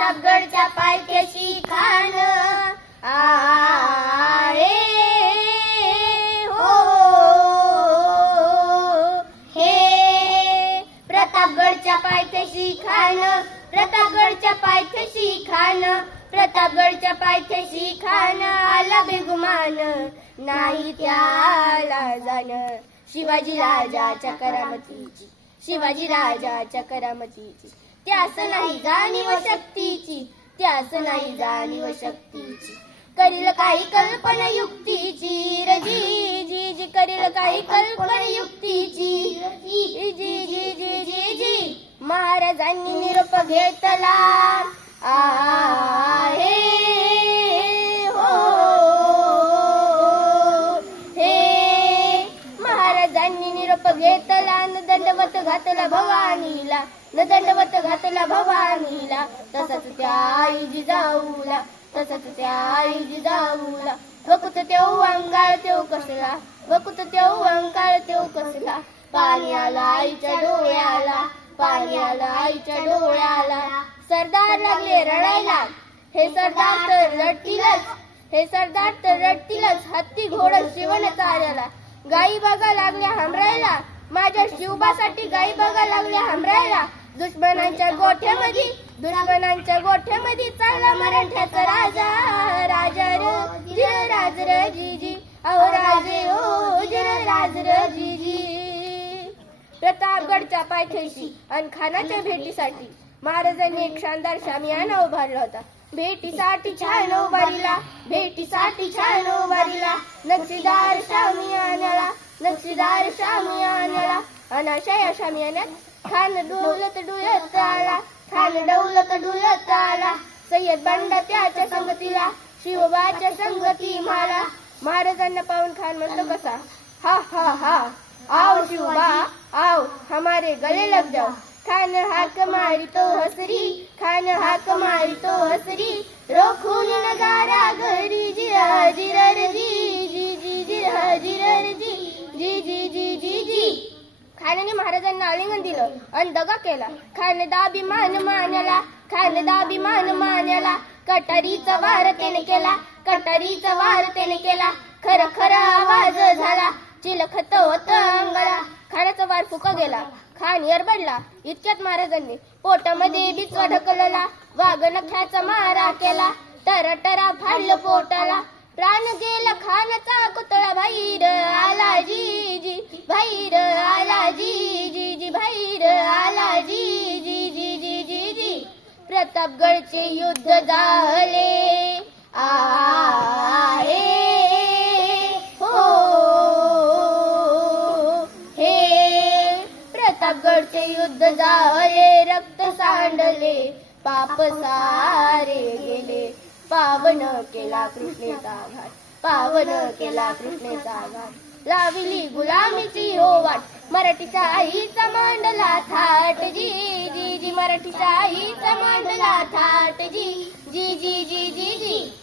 प्रतापगडच्या पायथ्याशी खान. आहे हो हे प्रतापगडच्या पायथ्याशी खान प्रतापगडच्या पायथ्याशी खान प्रतापगडच्या पायथ्याशी खान. आला बेगुमान नाही त्याला जाण. शिवाजी राजाच्या करामतीची शिवाजी राजाच्या करामतीची. त्यास नाही जाणीव शक्तीची. त्यास नाही जाणीव शक्तीची. करील काही कल्पना युक्तीची. रजी जी जी करील काही कल्पना युक्तीची. जी जी जी जी जी महाराजांनी निरोप घेतला. आ निरोप घेतला न दंडवत घातला भवानीला न दंडवत घातला भवानीला. तसंच त्या आई जिजाऊला तसंच त्या आई जिजाऊला वकुत तेव अंगाळ तेव कसला वकुत तेव अंगाळ तेव कसला. पाणी आला आईच्या डोळ्याला पाणी आला आईच्या डोळ्याला. सरदार लागले रडायला. हे सरदार तर रडतीलच हे सरदार तर रडतीलच हत्ती घोड शिवण चाल्याला गाई बघा लागल्या हमरायला. माझ्या शिवबासाठी गाई बघा लागल्या हमरायला. दुश्मनांच्या गोठ्यामध्ये दुश्मनांच्या गोठ्यामध्ये चालला मराठ्याचा राजा. राजा र जिर राज र जी अहो राजे ओ जिर राज र प्रतापगडच्या पायथ्याशी आणि खानाच्या भेटीसाठी महाराजांनी एक शानदार शामियाना उभारला होता. भेटीसाठी छान उभारीला भेटीसाठी छान उभारीला. नक्षीदार शामियानाला नक्षीदार शामियानाला आणि अशा या शामियान्यात खान डुलत डुलत आला खान डौलत डुलत आला. सय्यद बंडा त्याच्या संगतीला शिवबाच्या संगती माला. महाराजांना पाहून खान म्हणतो कसा हा हा हा आओ शिवबा आओ हमारे गले लग जाओ. खान हाक मारी तो हसरी खान हाक मारी तो हसरी. रोखून नगारा घरी जिरा जिरर जी जी जी खानाने महाराजांना आलिंगन दिलं आणि दगा केला. खान दाभिमान मानला खान दाभिमान मानला कटारीचा वार त्याने केला कटारीचा वार त्याने केला. खर खर आवाज झाला चिलखत होत अंगळा खानाचा वार फुका गेला खान यरबडला. इतक्यात महाराजांनी पोटामध्ये बिचवा ढकलला वाघन नख्याचा मारा केला. तर टरा फाडलं पोटाला. प्राण गेला खानाचा कुतळा भाईर आला. जी जी भाईर प्रतापगडचे युद्ध झाले. आहे हो हे प्रतापगडचे युद्ध झाले रक्त सांडले पाप सारे गेले. पावन केला कृष्णेचा घाट पावन केला कृष्णेचा घाट. लावली गुलामीची हो वाट मराठीचा आईचा मांडला थाट जी. मराठीचा जी मराठीच्या मांडला थाट जी जी जी जी जी जी.